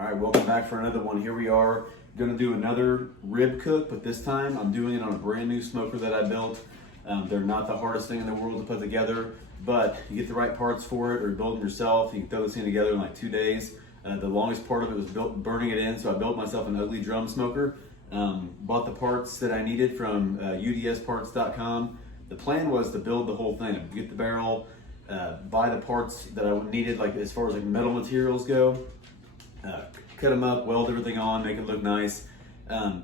All right, welcome back for another one. Here we are going to do another rib cook, but this time I'm doing it on a brand new smoker that I built. They're not the hardest thing in the world to put together, but you get the right parts for it or build them yourself. You can throw this thing together in like 2 days. The longest part of it was burning it in, so I built myself an ugly drum smoker. Bought the parts that I needed from udsparts.com. The plan was to build the whole thing, get the barrel, buy the parts that I needed, like as far as like metal materials go, cut them up, weld everything on, make it look nice.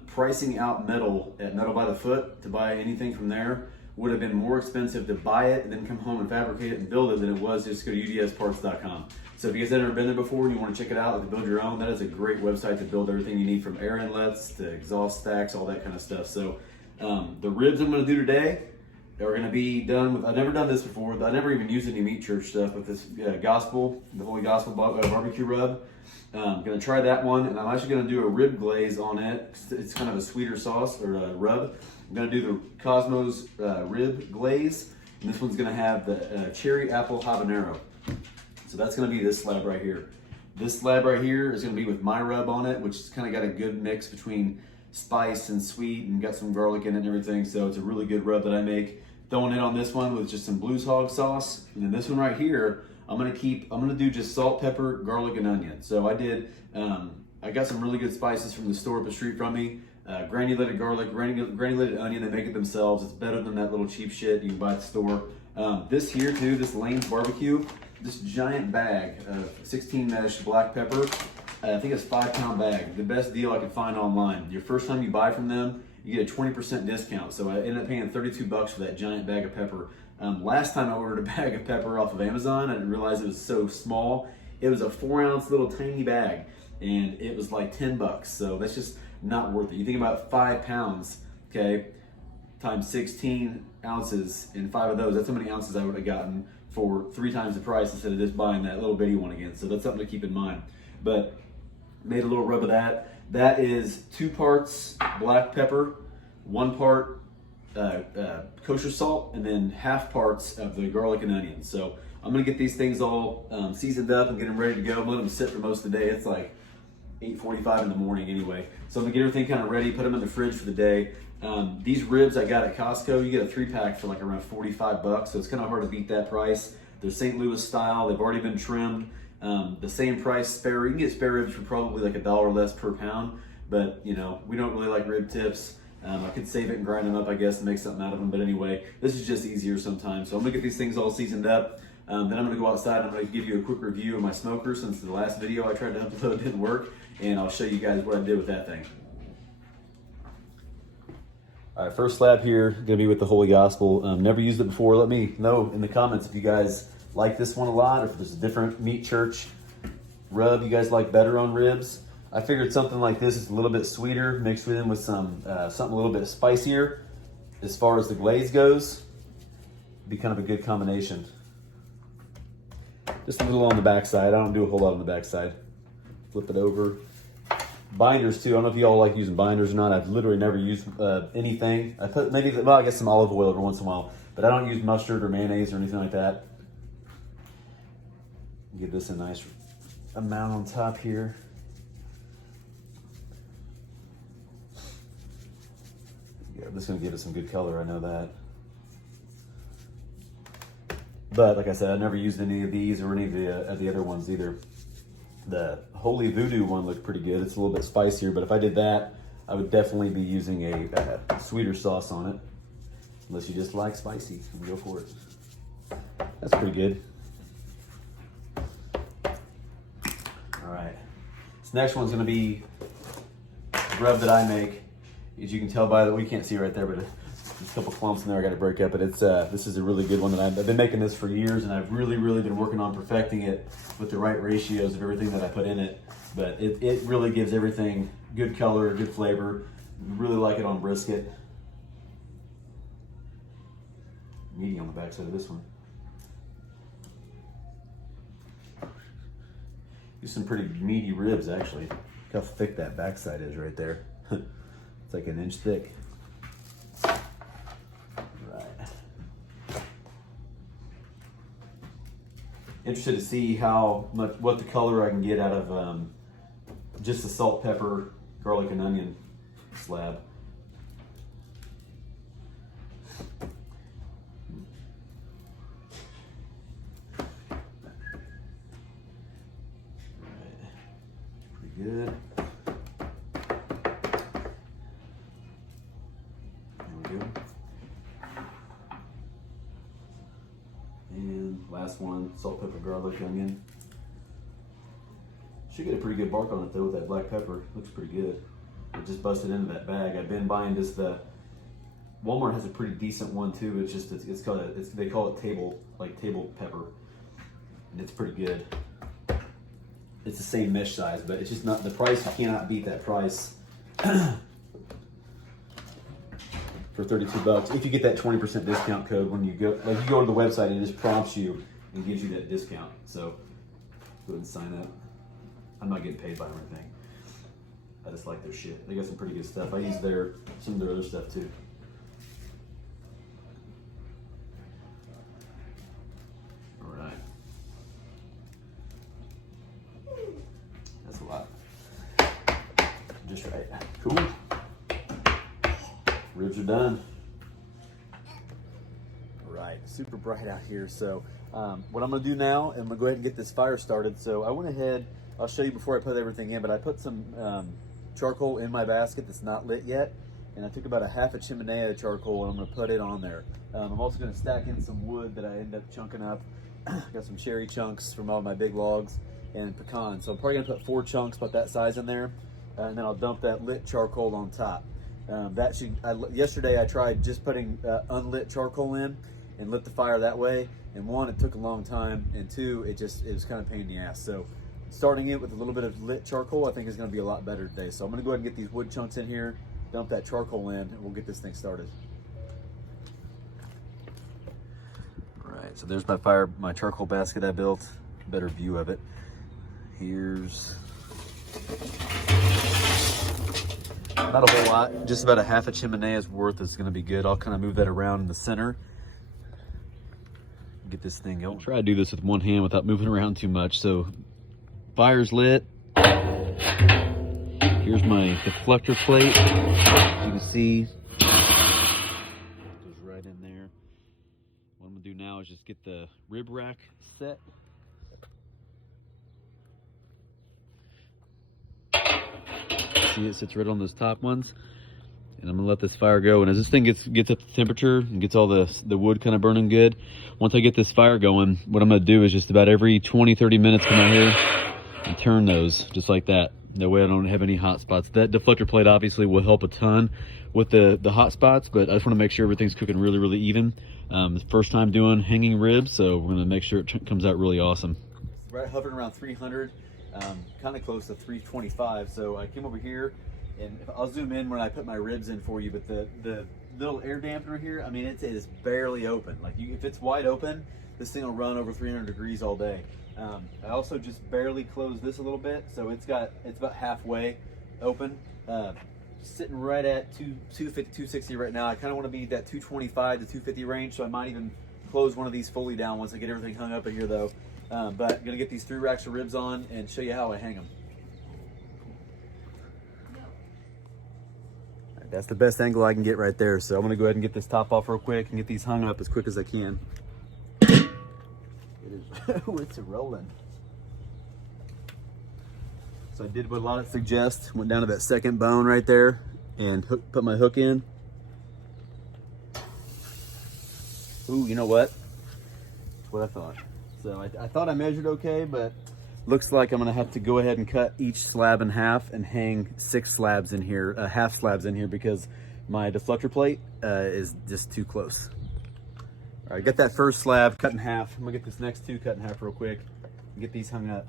Pricing out metal at Metal by the Foot to buy anything from there would have been more expensive to buy it and then come home and fabricate it and build it than it was just go to udsparts.com. So if you guys have never been there before and you want to check it out to build your own, that is a great website to build everything you need, from air inlets to exhaust stacks, all that kind of stuff. So the ribs I'm going to do today are going to be done with, I've never done this before. I never even used any meat church stuff with this gospel, the Holy Gospel barbecue rub. I'm going to try that one, and I'm actually going to do a rib glaze on it. It's kind of a sweeter sauce or a rub. I'm going to do the Cosmos rib glaze, and this one's going to have the cherry apple habanero. So that's going to be this slab right here. This slab right here is going to be with my rub on it, which has kind of got a good mix between spice and sweet and got some garlic in it and everything. So it's a really good rub that I make. Throwing it on this one with just some Blues Hog sauce. And then this one right here, I'm gonna do just salt, pepper, garlic, and onion. So I got some really good spices from the store up the street from me. Granulated garlic, granulated onion, they make it themselves. It's better than that little cheap shit you can buy at the store. This here too, this Lane's Barbecue, this giant bag of 16 mesh black pepper, I think it's a 5-pound bag. The best deal I could find online. Your first time you buy from them, you get a 20% discount. So I ended up paying $32 for that giant bag of pepper. Last time I ordered a bag of pepper off of Amazon, I didn't realize it was so small. It was a 4-ounce little tiny bag, and it was like $10. So that's just not worth it. You think about 5 pounds, okay, times 16 ounces, and 5 of those, that's how many ounces I would have gotten for 3 times the price instead of just buying that little bitty one again. So that's something to keep in mind. But made a little rub of that. That is 2 parts black pepper, 1 part kosher salt, and then half parts of the garlic and onion. So I'm gonna get these things all seasoned up and get them ready to go. I'm letting them sit for most of the day. It's like 8:45 in the morning anyway. So I'm gonna get everything kind of ready, put them in the fridge for the day. These ribs I got at Costco, you get a 3-pack for like around $45, so it's kind of hard to beat that price. They're St. Louis style, they've already been trimmed. The same price spare, you can get spare ribs for probably like $1 less per pound, but you know, we don't really like rib tips. I could save it and grind them up, I guess, and make something out of them. But anyway, this is just easier sometimes. So I'm gonna get these things all seasoned up. Then I'm gonna go outside. I'm gonna give you a quick review of my smoker, since the last video I tried to upload didn't work, and I'll show you guys what I did with that thing. All right, first slab here, gonna be with the Holy Gospel. Never used it before. Let me know in the comments if you guys like this one a lot, or if there's a different meat church rub you guys like better on ribs. I figured something like this is a little bit sweeter, mixed in with some something a little bit spicier. As far as the glaze goes, be kind of a good combination. Just a little on the backside. I don't do a whole lot on the backside. Flip it over. Binders too. I don't know if you all like using binders or not. I've literally never used anything. I put maybe, well, I guess some olive oil every once in a while, but I don't use mustard or mayonnaise or anything like that. Give this a nice amount on top here. Yeah, this is gonna give it some good color, I know that. But like I said, I never used any of these or any of the other ones either. The Holy Voodoo one looked pretty good. It's a little bit spicier, but if I did that, I would definitely be using a sweeter sauce on it. Unless you just like spicy, go for it. That's pretty good. All right, this next one's gonna be the rub that I make. As you can tell by the, we can't see right there, but there's a couple clumps in there I got to break up. But it's this is a really good one that I've been making this for years, and I've really been working on perfecting it with the right ratios of everything that I put in it. But it really gives everything good color, good flavor. Really like it on brisket. Meaty on the backside of this one. Do some pretty meaty ribs actually. Look how thick that backside is right there. It's like 1 inch thick. Right. Interested to see how much, what the color I can get out of just a salt, pepper, garlic, and onion slab. Pretty good. There we go. And last one, salt, pepper, garlic, onion. Should get a pretty good bark on it though with that black pepper. Looks pretty good. It just busted into that bag. I've been buying just the Walmart has a pretty decent one too. It's just they call it table pepper, and it's pretty good. It's the same mesh size, but it's just not the price. You cannot beat that price for 32 bucks. If you get that 20% discount code when you go, like you go to the website, it just prompts you and gives you that discount. So go ahead and sign up. I'm not getting paid by them or anything. I just like their shit. They got some pretty good stuff. I use some of their other stuff too. All right. That's a lot. Just right. Cool. Ribs are done. All right, super bright out here. So what I'm gonna do now, I'm gonna go ahead and get this fire started. So I went ahead, I'll show you before I put everything in, but I put some charcoal in my basket that's not lit yet. And I took about a half a chimenea of charcoal and I'm gonna put it on there. I'm also gonna stack in some wood that I end up chunking up. Got some cherry chunks from all my big logs and pecans. So I'm probably gonna put 4 chunks about that size in there. And then I'll dump that lit charcoal on top. Yesterday I tried just putting unlit charcoal in and lit the fire that way. And 1, it took a long time. And 2, it was kind of a pain in the ass. So starting it with a little bit of lit charcoal, I think is gonna be a lot better today. So I'm gonna go ahead and get these wood chunks in here, dump that charcoal in, and we'll get this thing started. All right, so there's my charcoal basket I built. Better view of it. Here's not a whole lot, just about a half a chimenea's worth is gonna be good. I'll kind of move that around in the center. Get this thing going. I'll try to do this with one hand without moving around too much. So fire's lit. Here's my deflector plate. As you can see, it goes right in there. What I'm gonna do now is just get the rib rack set. See, it sits right on those top ones. And I'm gonna let this fire go. And as this thing gets up to temperature and gets all the wood kind of burning good, once I get this fire going, what I'm gonna do is just about every 20-30 minutes come out here and turn those just like that. That way I don't have any hot spots. That deflector plate obviously will help a ton with the hot spots, but I just want to make sure everything's cooking really, really even. It's the first time doing hanging ribs, so we're gonna make sure it comes out really awesome. Right, hovering around 300, kind of close to 325. So I came over here, and I'll zoom in when I put my ribs in for you, but the little air dampener here, I mean, it is barely open. Like if it's wide open, this thing will run over 300 degrees all day. I also just barely closed this a little bit, so it's about halfway open. Sitting right at 250, 260 right now. I kind of want to be that 225 to 250 range, so I might even close one of these fully down once I get everything hung up in here though. But I'm gonna get these 3 racks of ribs on and show you how I hang them. Right, that's the best angle I can get right there. So I'm gonna go ahead and get this top off real quick and get these hung up as quick as I can. It's rolling. So I did what a lot of suggest, went down to that second bone right there and put my hook in. Ooh, you know what? That's what I thought. So I thought I measured okay, but looks like I'm gonna have to go ahead and cut each slab in half and hang 6 slabs in here, half slabs in here, because my deflector plate is just too close. All right, got that first slab cut in half. I'm gonna get this next 2 cut in half real quick and get these hung up.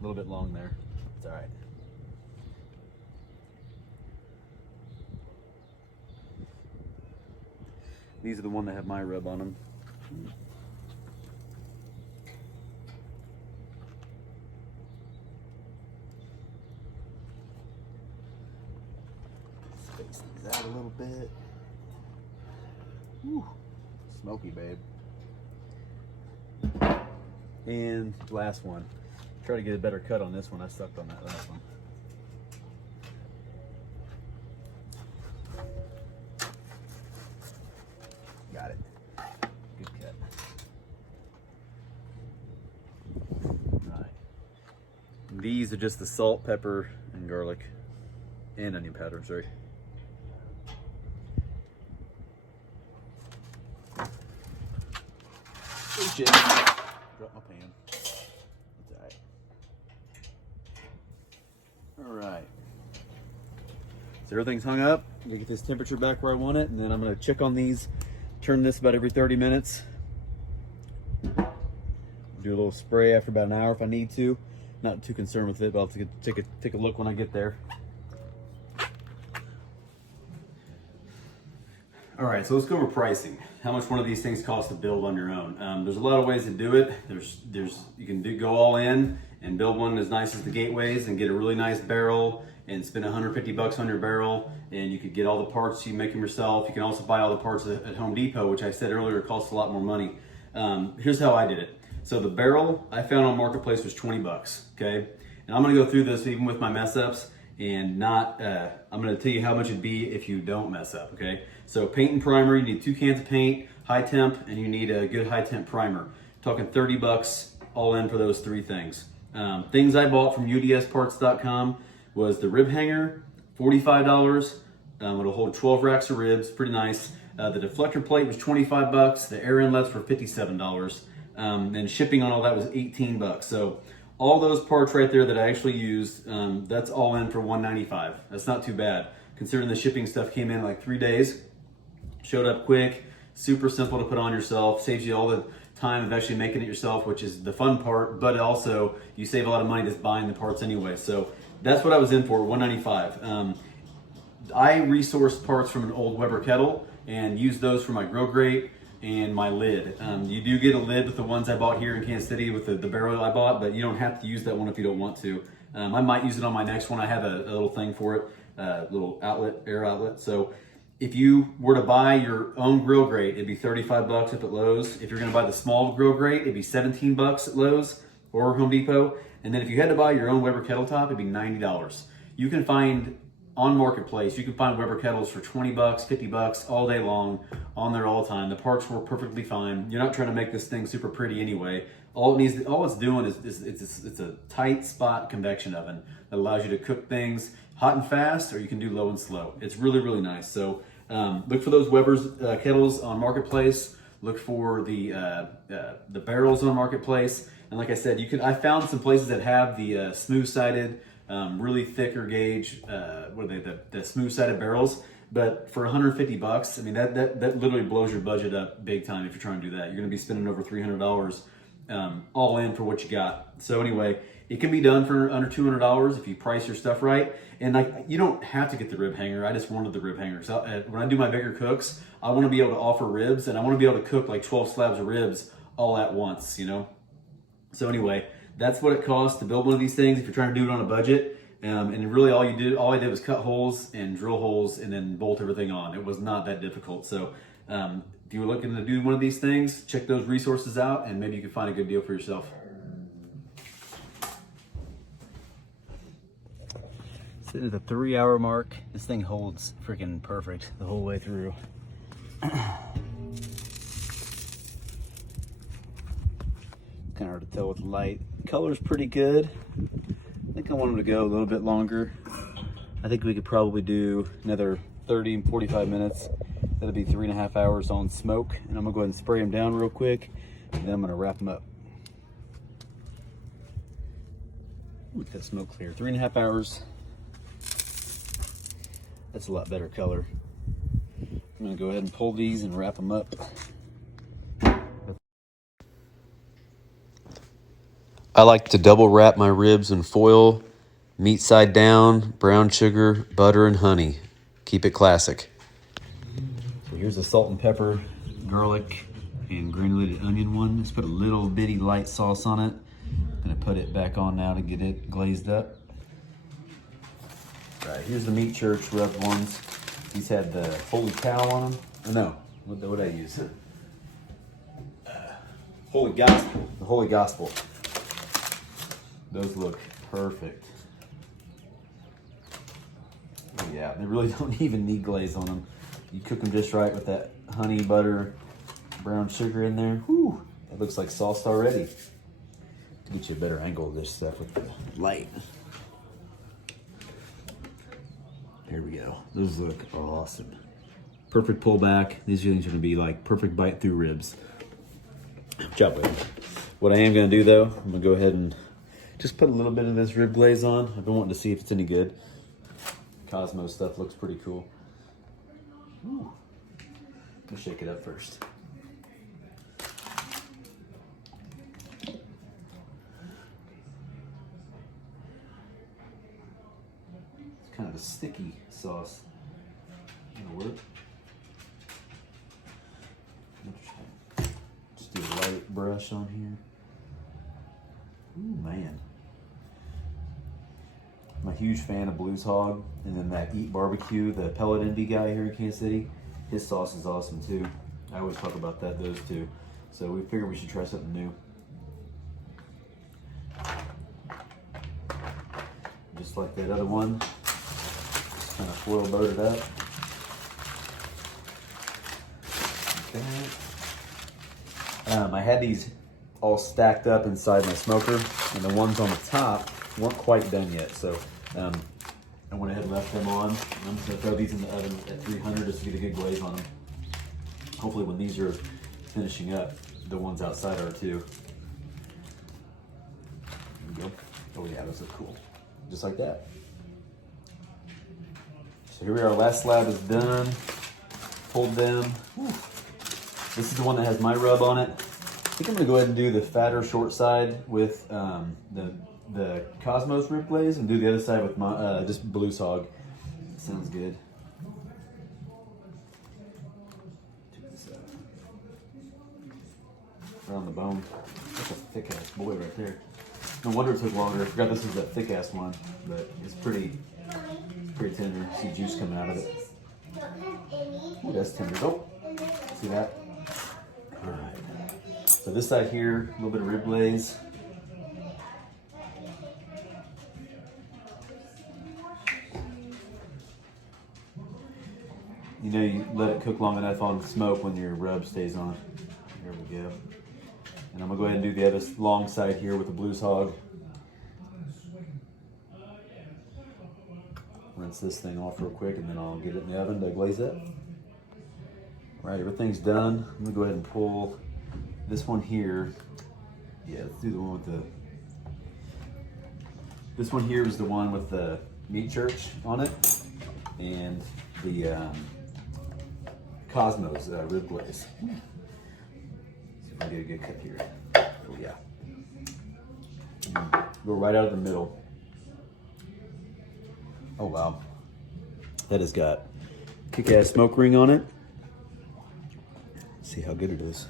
A little bit long there. It's all right. These are the ones that have my rub on them. Space these out a little bit. Whew. Smoky, babe. And last one. Try to get a better cut on this one. I sucked on that last one. Got it. Good cut. All right. These are just the salt, pepper, and garlic, and onion powder, sorry. Oh shit. Drop my pan. That's all right. So everything's hung up. I'm gonna get this temperature back where I want it, and then I'm gonna check on these, turn this about every 30 minutes. Do a little spray after about an hour if I need to. Not too concerned with it, but I'll take a look when I get there. All right, so let's go over pricing. How much one of these things costs to build on your own? There's a lot of ways to do it. You can go all in and build one as nice as the Gateways and get a really nice barrel and spend 150 bucks on your barrel, and you could get all the parts, you make them yourself. You can also buy all the parts at Home Depot, which I said earlier costs a lot more money. Here's how I did it. So the barrel I found on Marketplace was 20 bucks, okay? And I'm gonna go through this even with my mess ups and not, I'm gonna tell you how much it'd be if you don't mess up, okay? So paint and primer, you need 2 cans of paint, high temp, and you need a good high temp primer. Talking 30 bucks all in for those 3 things. Things I bought from udsparts.com was the rib hanger, $45. It'll hold 12 racks of ribs, pretty nice. The deflector plate was 25 bucks. The air inlets were $57. And shipping on all that was 18 bucks. So all those parts right there that I actually used, that's all in for $195. That's not too bad, considering the shipping stuff came in like 3 days. Showed up quick, super simple to put on yourself, saves you all the time of actually making it yourself, which is the fun part, but also you save a lot of money just buying the parts anyway. So that's what I was in for, $195. I resourced parts from an old Weber kettle and used those for my grill grate and my lid. You do get a lid with the ones I bought here in Kansas City with the barrel I bought, but you don't have to use that one if you don't want to. I might use it on my next one. I have a little thing for it, little outlet, air outlet. So if you were to buy your own grill grate, it'd be 35 bucks at Lowe's. If you're gonna buy the small grill grate, it'd be 17 bucks at Lowe's or Home Depot. And then if you had to buy your own Weber kettle top, it'd be $90. You can find on Marketplace, you can find Weber kettles for 20 bucks, 50 bucks all day long, on there all the time. The parts work perfectly fine. You're not trying to make this thing super pretty anyway. All it's doing is it's a tight spot convection oven that allows you to cook things hot and fast, or you can do low and slow. It's really, really nice. So look for those Weber's kettles on Marketplace. Look for the barrels on Marketplace. And like I said, I found some places that have the smooth-sided, really thicker gauge, the smooth-sided barrels. But for 150 bucks, I mean, that literally blows your budget up big time if you're trying to do that. You're gonna be spending over $300 all in for what you got. So anyway, it can be done for under $200 if you price your stuff right. And you don't have to get the rib hanger. I just wanted the rib hanger. So when I do my bigger cooks, I want to be able to offer ribs, and I want to be able to cook like 12 slabs of ribs all at once, you know? So anyway, that's what it costs to build one of these things if you're trying to do it on a budget. And really all I did was cut holes and drill holes and then bolt everything on. It was not that difficult. So if you were looking to do one of these things, check those resources out and maybe you can find a good deal for yourself. Sitting at the 3-hour mark. This thing holds freaking perfect the whole way through. Kind of hard to tell with the light. Color's pretty good. I think I want them to go a little bit longer. I think we could probably do another 30 and 45 minutes. That'll be 3.5 hours on smoke. And I'm gonna go ahead and spray them down real quick. And then I'm gonna wrap them up. With that smoke clear. 3.5 hours. That's a lot better color. I'm gonna go ahead and pull these and wrap them up. I like to double wrap my ribs in foil, meat side down, brown sugar, butter, and honey. Keep it classic. So here's the salt and pepper, garlic, and granulated onion one. Just put a little bitty light sauce on it. Gonna put it back on now to get it glazed up. All right, here's the Meat Church rubbed ones. These had the Holy Cow on them. Oh no, what did I use? Holy Gospel. The Holy Gospel. Those look perfect. Oh, yeah, they really don't even need glaze on them. You cook them just right with that honey, butter, brown sugar in there. Whew, it looks like sauce already. To get you a better angle of this stuff with the light. Here we go. Those look awesome. Perfect pullback. These things are gonna be like perfect bite through ribs. Chop it. What I am gonna do though, I'm gonna go ahead and just put a little bit of this rib glaze on. I've been wanting to see if it's any good. Cosmo stuff looks pretty cool. Ooh. Let me shake it up first. It's kind of a sticky sauce. That'll work. Just do a light brush on here. Ooh, man. I'm a huge fan of Blues Hog, and then that Eat Barbecue, the pellet indie guy here in Kansas City. His sauce is awesome too. I always talk about those two. So we figured we should try something new. Just like that other one, just kind of foil boat it up. Okay. I had these all stacked up inside my smoker, and the ones on the top weren't quite done yet, so I went ahead and left them on. I'm just gonna throw these in the oven at 300 just to get a good glaze on them. Hopefully when these are finishing up, the ones outside are too. There we go. Oh yeah, those look cool. Just like that. So here we are, last slab is done. Pulled them. Whew. This is the one that has my rub on it. I think I'm gonna go ahead and do the fatter short side with the Cosmos rib glaze and do the other side with my just Blues Hog. Sounds good. Check this out. Right on the bone. That's a thick ass boy right there. No wonder it took longer. I forgot this was that thick ass one, but it's pretty tender. See juice coming out of it. Ooh, that's tender. Oh, see that? All right. So this side here, a little bit of rib glaze. You know, you let it cook long enough on smoke when your rub stays on. There we go. And I'm gonna go ahead and do the other long side here with the Blues Hog. Rinse this thing off real quick and then I'll get it in the oven to glaze it. All right, everything's done. I'm gonna go ahead and pull this one here. Yeah, let's do the one with the... This one here is the one with the meat church on it and the Cosmos rib glaze. See if I get a good cut here. Oh yeah. Go right out of the middle. Oh wow. That has got kick-ass smoke ring on it. Let's see how good it is.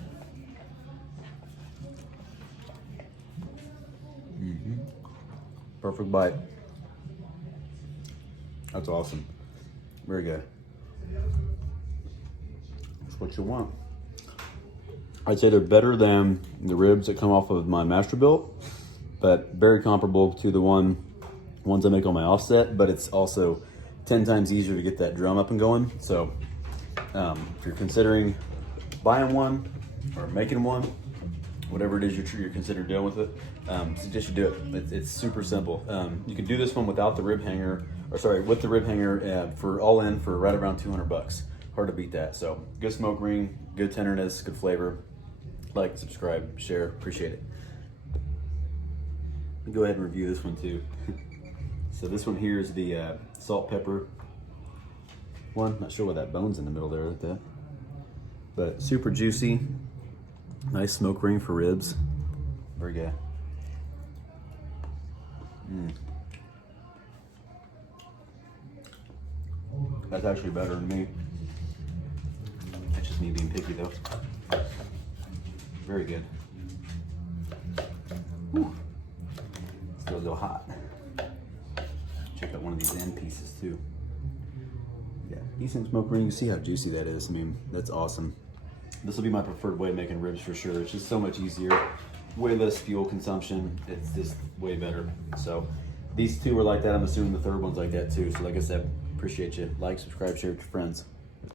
Perfect bite. That's awesome. Very good. That's what you want. I'd say they're better than the ribs that come off of my Masterbuilt, but very comparable to the ones I make on my offset, but it's also 10 times easier to get that drum up and going. So if you're considering buying one or making one, whatever it is you're considering doing with it, suggest you do it. It's super simple. You can do this one without the rib hanger, or sorry, with the rib hanger for all in for right around 200 bucks. Hard to beat that. So good smoke ring, good tenderness, good flavor. Like, subscribe, share, appreciate it. Let me go ahead and review this one too. So this one here is the salt pepper one. Not sure why that bone's in the middle there like that. But super juicy. Nice smoke ring for ribs. Very good. That's actually better than me. That's just me being picky though. Very good. Whew. Still a little hot. Check out one of these end pieces too. Yeah, decent smoke ring. You see how juicy that is. I mean, that's awesome. This will be my preferred way of making ribs for sure. It's just so much easier, way less fuel consumption. It's just way better. So these two are like that. I'm assuming the third one's like that too. So like I said, appreciate you. Like, subscribe, share with your friends.